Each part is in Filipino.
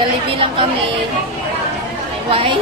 Jollibee lang kami. Why?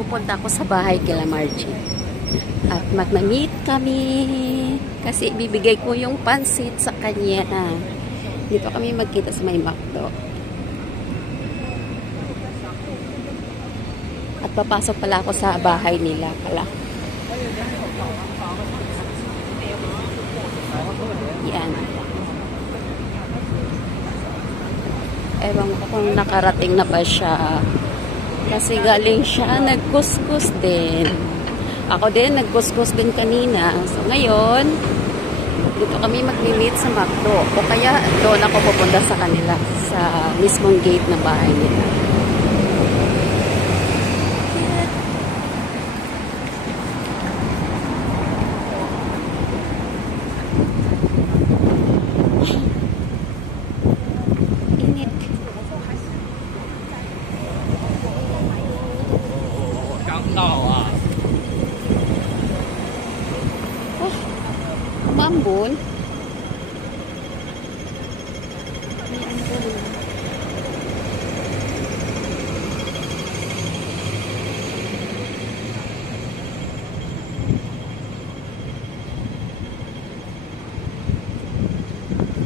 Pupunta ako sa bahay kila Margie. At magna-meet kami. Kasi ibibigay ko yung pansit sa kanya. Dito kami magkita sa may McDo. At papasok pala ako sa bahay nila pala. Yan. Ewan ko kung nakarating na ba siya. Kasi galing siya, nagkuskus din. Ako din, nagkuskus din kanina. So, ngayon, dito kami mag-meet sa McDo. O kaya, doon ako pupunta sa kanila, sa mismong gate ng bahay nila. Init. Mambun.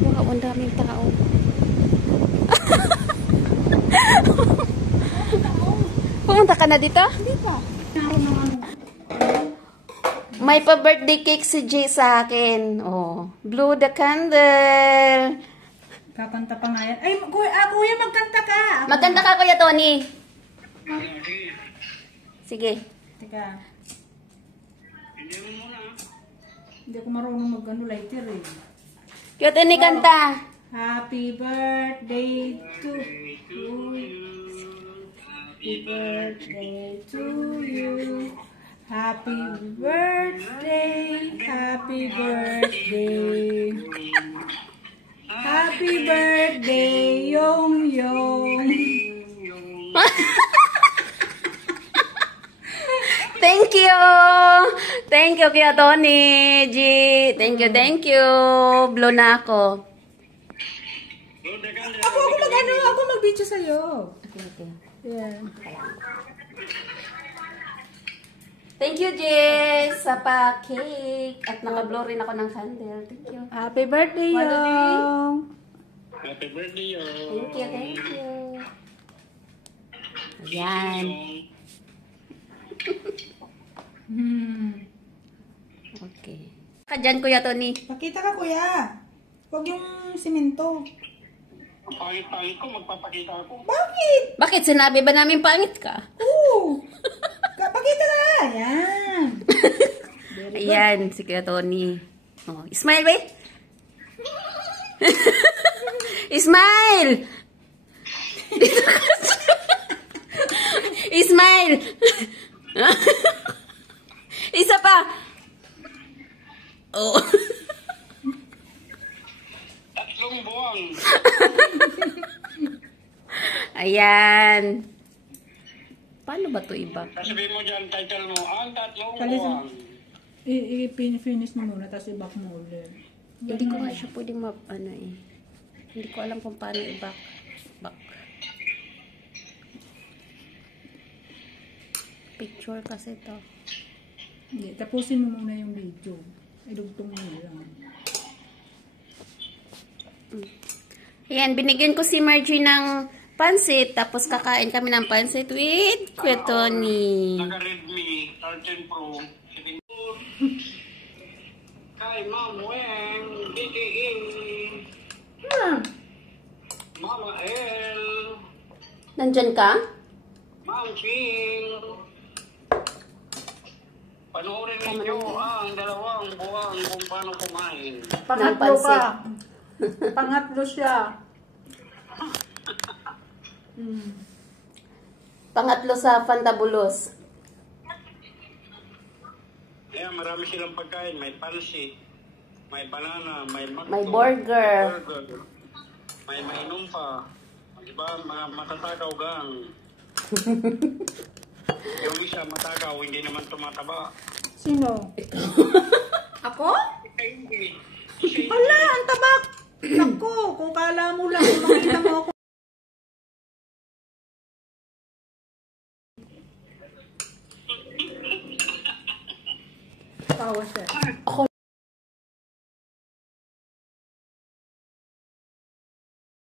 Wow, ang daming tao. Pumunta ka na dito? Hindi pa. May pa-birthday cake si Jay sa akin. Oh, blow the candle. Kakanta pa nga yan. Ay, kuya, magkanta ka. Magkanta ka, Kuya Tony. Sige. Teka. Hindi ako marunong mag-ano lighter eh. Kuya Tony, kanta. Happy birthday to you. Happy birthday to you. Happy birthday. Happy birthday. Happy birthday, Yong Yong. Thank you. Thank you, Kuya Tony. G. Thank you, thank you. Blow na ako. Ako mag-video sa'yo. Okay. Yeah. Thank you, Jess, sa pa-cake. At naka-blow rin ako ng candle. Thank you. Happy birthday, Yong. Happy birthday, yo. Thank you, thank you. Ayan. Okay. Ka dyan, Kuya Tony. Pakita ka, kuya. Huwag yung simento. Ang pangit-pangit ko, magpapakita ako. Bakit? Bakit? Sinabi ba namin pangit ka? Oo. Pakita ka. Ayan. Ayan, si Kuya Tony. Oh, smile, wait. Smile! Smile! Isa pa. Oh. Tatlong buwang. Ayan. Paano ba to iba? Sasabihin mo dyan, title mo, ang tatlong Kalisan. buwang. I-finish mo muna, tapos i-back mo ulit. Hindi ko nga siya pwedeng ano eh. Hindi ko alam kung paano i-back. Picture kasi to. Hindi, tapusin mo muna yung video. Idugtong mo lang. Ayan, binigyan ko si Margie ng pansit. Tapos kakain kami ng pansit with Kuya Tony. Naka-Redmi 13 Pro. Kay Ma'am Weng, DKE, Mama L, Nandyan ka? Ma'am Ching. Panoorin ninyo ang dalawang buwang kung paano kumain. Pangatlo Napansin. ka. Pangatlo siya. Pangatlo sa Fantabulos. Kaya marami silang pagkain. May pansit, may banana, may makto, May burger. may mainom pa. Diba, mga matatakaw gang. Yung isa matakaw, hindi naman tumataba. Sino? Ako? Ay, hindi. Hala, ang tabak! Naku, kung kala mo lang, kung makita mo ako. Tawa siya.